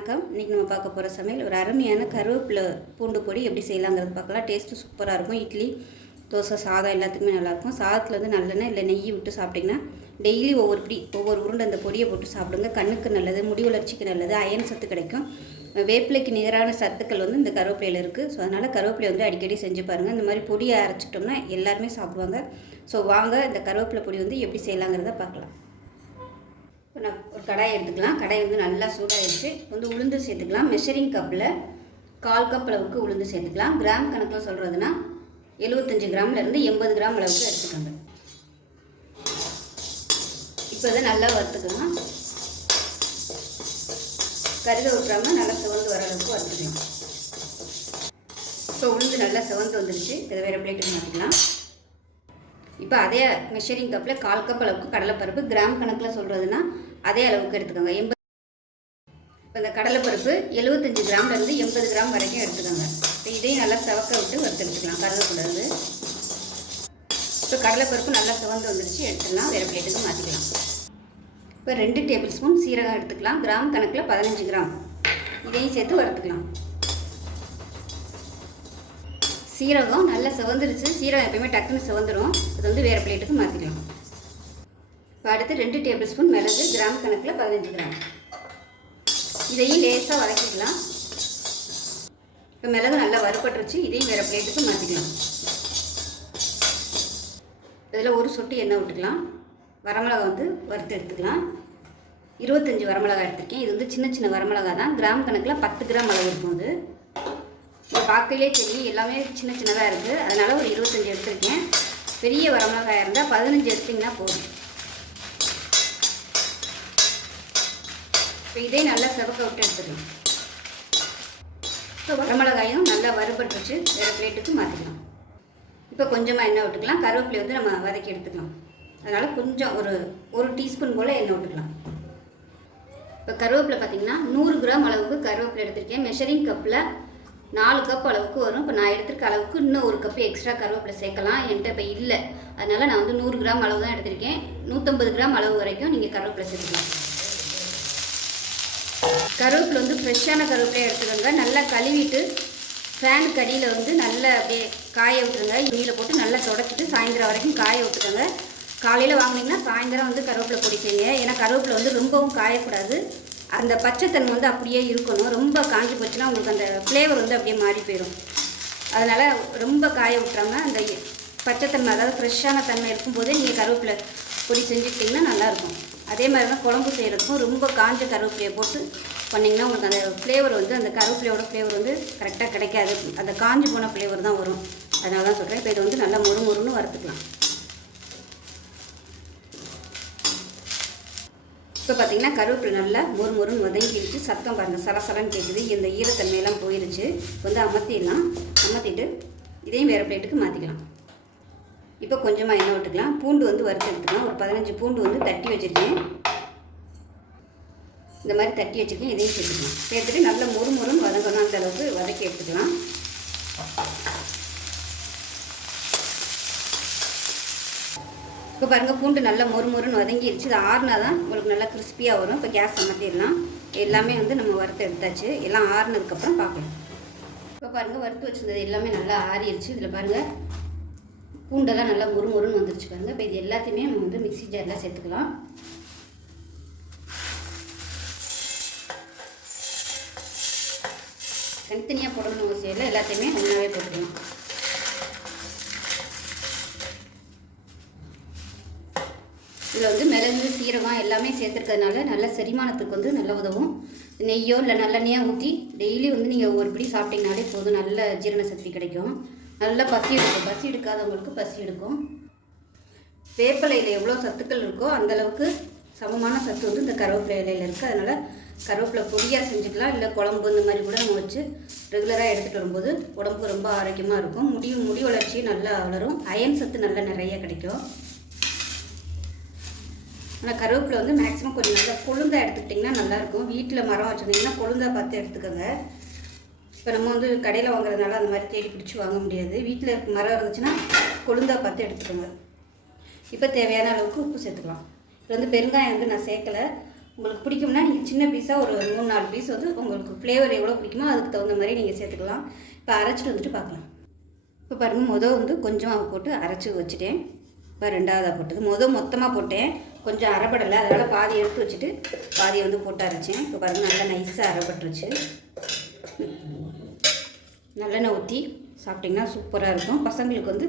வணக்கம். இன்றைக்கி நம்ம பார்க்க போகிற சமையல் ஒரு அருமையான கருவேப்பிலை பூண்டு பொடி எப்படி செய்யலாங்கிறது பார்க்கலாம். டேஸ்ட்டு சூப்பராக இருக்கும். இட்லி, தோசை, சாதம் எல்லாத்துக்குமே நல்லாயிருக்கும். சாதத்தில் வந்து நல்லெண்ணெய் இல்லை நெய் விட்டு சாப்பிட்டிங்கன்னா டெய்லி ஒவ்வொரு உருண்டை அந்த பொடியை போட்டு சாப்பிடுங்க. கண்ணுக்கு நல்லது, முடி வளர்ச்சிக்கு நல்லது, அயன் சத்து கிடைக்கும். வேப்பிலைக்கு நிகரான சத்துக்கள் வந்து இந்த கருவேப்பிலையில் இருக்குது. ஸோ அதனால் கருவேப்பிலை வந்து அடிக்கடி செஞ்சு பாருங்கள். இந்த மாதிரி பொடியை அரைச்சிட்டோம்னா எல்லாருமே சாப்பிடுவாங்க. ஸோ வாங்க இந்த கருவேப்பிலை பொடி வந்து எப்படி செய்யலாங்கிறத பார்க்கலாம். இப்போ நான் ஒரு கடாய் எடுத்துக்கலாம். கடாய் வந்து நல்லா சூடாகிடுச்சு. வந்து உளுந்து சேர்த்துக்கலாம். மெஷரிங் கப்பில் 1/4 கப் அளவுக்கு உளுந்து சேர்த்துக்கலாம். கிராம் கணக்கில் சொல்கிறதுனா 75 கிராம்லேருந்து 80 கிராம் அளவுக்கு எடுத்துக்கோங்க. இப்போ இதை நல்லா வறுத்துக்கலாம். கருக விட்டுறாமல் நல்லா சிவந்து வர அளவுக்கு வறுத்துக்கலாம். இப்போ உளுந்து நல்லா சிவந்து வந்துடுச்சு. இதை வேறு பிளேட்டுக்கு மாற்றிக்கலாம். இப்போ அதே மெஷரிங் கப்பில் 1/4 கப் அளவுக்கு கடலைப்பருப்பு, கிராம் கணக்கில் சொல்கிறதுனா அதே அளவுக்கு எடுத்துக்கோங்க. இப்போ இந்த கடலைப்பருப்பு 75 கிராம்லேருந்து 80 கிராம் வரைக்கும் எடுத்துக்கோங்க. இப்போ இதையும் நல்லா செவக்க விட்டு வறுத்து எடுத்துக்கலாம். கருவேப்பிலை இப்போ கடலைப்பருப்பு நல்லா சிவந்து வந்துடுச்சு. எடுத்துக்கலாம். வேறு பிளேட்டுக்கு மாற்றிக்கலாம். இப்போ 2 டேபிள் ஸ்பூன் சீரகம் எடுத்துக்கலாம். கிராம் கணக்கில் 15 கிராம். இதையும் சேர்த்து வறுத்துக்கலாம். சீரகம் நல்லா சிவந்துருச்சு. சீரகம் எப்பயுமே டக்குன்னு சிவந்துடும். அது வந்து வேறு பிளேட்டுக்கு மாற்றிக்கலாம். இப்போ அடுத்து 2 டேபிள் ஸ்பூன் மிளகு, கிராம் கணக்கில் 15 கிராம். இதையும் லேசாக வதக்கிக்கலாம். இப்போ மிளகு நல்லா வறுபட்டுருச்சு. இதையும் வேறு பிளேட்டுக்கு மாற்றிக்கலாம். இதில் ஒரு சொட்டு எண்ணெய் விட்டுக்கலாம். வரமிளகா வந்து வறுத்து எடுத்துக்கலாம். 25 வரமிளகா எடுத்துருக்கேன். இது வந்து சின்ன சின்ன வரமிளகா தான். கிராம் கணக்கில் 10 கிராம் அளவு இருக்கும். அது இப்போ பார்க்கலே தெரியும் எல்லாமே சின்ன சின்னதாக இருக்குது. அதனால் ஒரு 25 எடுத்துருக்கேன். பெரிய வரமிளகாயாக இருந்தால் 15 எடுத்திங்கன்னா போதும். இப்போ இதே நல்லா செவக்க விட்டு எடுத்துக்கலாம். இப்போ வரமிளகாயும் நல்லா வறுபட்டுருச்சு. வேறு பிளேட்டுக்கு மாற்றிக்கலாம். இப்போ கொஞ்சமாக எண்ணெய் விட்டுக்கலாம். கருவேப்பிலை வந்து நம்ம வதக்கி எடுத்துக்கலாம். அதனால் கொஞ்சம் ஒரு டீஸ்பூன் போல் எண்ணெய் விட்டுக்கலாம். இப்போ கருவேப்பிலை பார்த்திங்கன்னா 100 கிராம் அளவுக்கு கருவேப்பிலை எடுத்திருக்கேன். மெஷரிங் கப்பில் 4 கப் அளவுக்கு வரும். இப்போ நான் எடுத்துருக்க அளவுக்கு இன்னும் 1 கப்பு எக்ஸ்ட்ரா கருவேப்பிலை சேர்க்கலாம். என்கிட்ட இப்போ இல்லை. அதனால் நான் வந்து 100 கிராம் அளவு தான் எடுத்திருக்கேன். 150 கிராம் அளவு வரைக்கும் நீங்கள் கருவேப்பிலை சேர்த்துக்கலாம். கருவேப்பிலை வந்து ஃப்ரெஷ்ஷான கருவேப்பிலையை எடுத்துக்கோங்க. நல்லா கழுவிட்டு ஃபேனுக்கு அடியில் வந்து நல்லா அப்படியே காய விட்டுருங்க. எண்ணெயில் போட்டு நல்லா தொடச்சிட்டு சாயந்தரம் வரைக்கும் காய விட்டுக்கோங்க. காலையில் வாங்கினீங்கன்னா சாயந்தரம் வந்து கருவேப்பிலை பொடி செய்யுங்க. ஏன்னா கருவேப்பிலை வந்து ரொம்பவும் காயக்கூடாது. அந்த பச்சைத்தன்மை வந்து அப்படியே இருக்கணும். ரொம்ப காஞ்சி போச்சுன்னா உங்களுக்கு அந்த ஃப்ளேவர் வந்து அப்படியே மாறி போயிடும். அதனால் ரொம்ப காய விட்டுறாமல் அந்த பச்சைத்தன்மை, அதாவது ஃப்ரெஷ்ஷான தன்மை இருக்கும்போதே நீங்கள் கருவேப்பிலை பொடி செஞ்சுக்கிட்டிங்கன்னா நல்லாயிருக்கும். அதே மாதிரி தான் குழம்பு செய்கிறதுக்கும் ரொம்ப காஞ்ச கருவேப்பிலையை போட்டு பண்ணிங்கன்னா உங்களுக்கு அந்த ஃப்ளேவர் வந்து அந்த கருவேப்பிலையோட ஃப்ளேவர் வந்து கரெக்டாக கிடைக்காது. அந்த காஞ்சி போன ஃப்ளேவர் தான் வரும். அதனால தான் சொல்கிறேன். இப்போ இதை வந்து நல்லா மொறுன்னு வறுத்துக்கலாம். இப்போ பார்த்திங்கன்னா கருவேப்பிலை நல்லா மொறுன்னு வதங்கிடுச்சு. சத்தம் பாருங்கள், சலசலன்னு கேட்குது. இந்த ஈரத்தன்மையெல்லாம் போயிடுச்சு. வந்து அமர்த்திட்டு இதையும் வேறு பிளேட்டுக்கு மாற்றிக்கலாம். இப்போ கொஞ்சமாக எண்ணெய் விட்டுக்கலாம். பூண்டு வந்து வறுத்து எடுத்துக்கலாம். ஒரு 15 பூண்டு வந்து தட்டி வச்சுருக்கேன். இந்த மாதிரி தட்டி வச்சுருக்கேன். இதையும் சேர்த்துக்கலாம். சேர்த்துட்டு நல்லா மொறுன்னு வதங்கணும். அந்த அளவுக்கு வதக்கி எடுத்துக்கலாம். இப்போ பாருங்கள், பூண்டு நல்லா மொறுன்னு வதங்கிடுச்சு. இது ஆறுனா தான் உங்களுக்கு நல்லா கிறிஸ்பியாக வரும். இப்போ கேஸ் அமர்த்திடலாம். எல்லாமே வந்து நம்ம வறுத்து எடுத்தாச்சு. எல்லாம் ஆறுனதுக்கப்புறம் பார்க்கலாம். இப்போ பாருங்கள், வறுத்து வச்சுருந்தது எல்லாமே நல்லா ஆறிடுச்சு. இதில் பாருங்கள், பூண்டெல்லாம் நல்லா மொறுன்னு வந்துருச்சு பாருங்கள். இப்போ இது எல்லாத்தையுமே நம்ம வந்து மிக்ஸி ஜாரில் சேர்த்துக்கலாம். தனித்தனியாக போடணும்னு அவசியம் இல்லை. எல்லாத்தையுமே ஒன்றாவே போட்டுக்கலாம். இதில் வந்து மிளகு, சீரகம் எல்லாமே சேர்த்துருக்கிறதுனால நல்ல செரிமானத்துக்கு வந்து நல்ல உதவும். நெய்யோ இல்லை நல்லெண்ணெயாக ஊற்றி டெய்லி வந்து நீங்கள் ஒரு பிடி சாப்பிட்டிங்கனாலே போதும். நல்ல ஜீரண சக்தி கிடைக்கும். நல்லா பசி எடுக்கும். பசி எடுக்காதவங்களுக்கு பசி எடுக்கும். வேப்பிலையில் எவ்வளோ சத்துக்கள் இருக்கோ அந்தளவுக்கு சமமான சத்து வந்து இந்த கருவேப்பிலை இலையில் இருக்குது. அதனால் கருவேப்பிலை பொடியாக செஞ்சுக்கலாம். இல்லை குழம்பு இந்த மாதிரி கூட நம்ம வச்சு ரெகுலராக எடுத்துகிட்டு வரும்போது உடம்புக்கு ரொம்ப ஆரோக்கியமாக இருக்கும். முடி வளர்ச்சியும் நல்லா வளரும். அயன் சத்து நல்லா நிறைய கிடைக்கும். ஆனால் கருவேப்பிலை வந்து மேக்ஸிமம் கொஞ்சம் நல்லா கொழுந்தா எடுத்துக்கிட்டிங்கன்னா நல்லாயிருக்கும். வீட்டில் மரம் வச்சுருந்தீங்கன்னா கொழுந்தா பார்த்து எடுத்துக்கோங்க. இப்போ நம்ம வந்து கடையில் வாங்குறதுனால அந்த மாதிரி தேடி பிடிச்சி வாங்க முடியாது. வீட்டில் இருக்க மரம் இருந்துச்சுன்னா கொழுந்தா பார்த்து எடுத்துக்கோங்க. இப்போ தேவையான அளவுக்கு உப்பு சேர்த்துக்கலாம். இது வந்து பெருங்காயம் வந்து நான் சேர்க்கலை. உங்களுக்கு பிடிக்கும்னா நீங்கள் சின்ன பீஸாக ஒரு 3-4 பீஸ் வந்து உங்களுக்கு ஃப்ளேவர் எவ்வளோ பிடிக்குமோ அதுக்கு தகுந்த மாதிரி நீங்கள் சேர்த்துக்கலாம். இப்போ அரைச்சிட்டு வந்துட்டு பார்க்கலாம். இப்போ பாருங்கள், வந்து கொஞ்சம் போட்டு அரைச்சி வச்சுட்டேன். இப்போ ரெண்டாவதாக போட்டது மொத்தமாக போட்டேன். கொஞ்சம் அரைப்படலை, அதனால் பாதி எடுத்து வச்சுட்டு பாதியை வந்து போட்டு அரைச்சேன். இப்போ பாருங்கள், நல்லா நைஸாக அரைப்பட்டுருச்சு. நல்லெண்ணெய் ஊற்றி சாப்பிட்டிங்கன்னா சூப்பராக இருக்கும். பசங்களுக்கு வந்து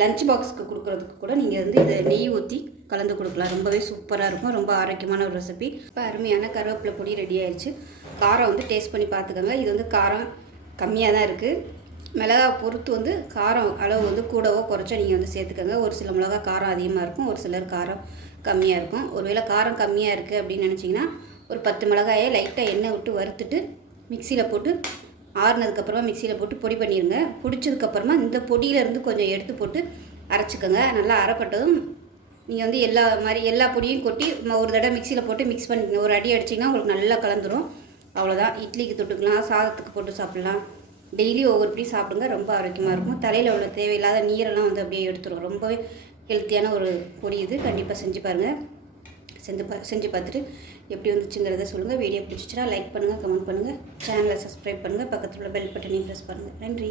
லஞ்ச் பாக்ஸுக்கு கொடுக்குறதுக்கு கூட நீங்கள் வந்து இதை நெய் ஊற்றி கலந்து கொடுக்கலாம். ரொம்பவே சூப்பராக இருக்கும். ரொம்ப ஆரோக்கியமான ஒரு ரெசிபி. இப்போ அருமையான கருவேப்பிலை பொடி ரெடி ஆயிடுச்சு. காரம் வந்து டேஸ்ட் பண்ணி பார்த்துக்கோங்க. இது வந்து காரம் கம்மியாக தான் இருக்குது. மிளகா பொறுத்து வந்து காரம் அளவு வந்து கூடவோ குறைச்சோ நீங்கள் வந்து சேர்த்துக்கோங்க. ஒரு சில மிளகா காரம் அதிகமாக இருக்கும், ஒரு சிலர் காரம் கம்மியாக இருக்கும். ஒருவேளை காரம் கம்மியாக இருக்குது அப்படின்னு நினச்சிங்கன்னா ஒரு 10 மிளகாயை லைட்டாக எண்ணெய் விட்டு வறுத்துட்டு மிக்சியில் போட்டு ஆறுனதுக்கப்புறமா மிக்சியில் போட்டு பொடி பண்ணிடுங்க. பிடிச்சதுக்கப்புறமா இந்த பொடியிலேருந்து கொஞ்சம் எடுத்து போட்டு அரைச்சிக்கோங்க. நல்லா அரைப்பட்டதும் நீங்கள் வந்து எல்லா பொடியும் கொட்டி ஒரு தடவை மிக்சியில் போட்டு மிக்ஸ் பண்ணி ஒரு அடி அடிச்சிங்கன்னா உங்களுக்கு நல்லா கலந்துரும். அவ்வளோதான். இட்லிக்கு தொட்டுக்கலாம், சாதத்துக்கு போட்டு சாப்பிட்லாம். டெய்லி ஒவ்வொரு படி சாப்பிடுங்க. ரொம்ப ஆரோக்கியமாக இருக்கும். தலையில் உள்ள தேவையில்லாத நீரெல்லாம் வந்து அப்படியே எடுத்துரும். ரொம்பவே ஹெல்த்தியான ஒரு பொடி இது. கண்டிப்பாக செஞ்சு பாருங்கள். செஞ்சு பார்த்துட்டு எப்படி வந்துச்சுங்கிறத சொல்லுங்கள். வீடியோ பிடிச்சிச்சுன்னா லைக் பண்ணுங்கள், கமெண்ட் பண்ணுங்கள், சேனலை சப்ஸ்கிரைப் பண்ணுங்கள், பக்கத்தில் உள்ள பெல் பட்டனையும் ப்ரெஸ் பண்ணுங்கள். நன்றி.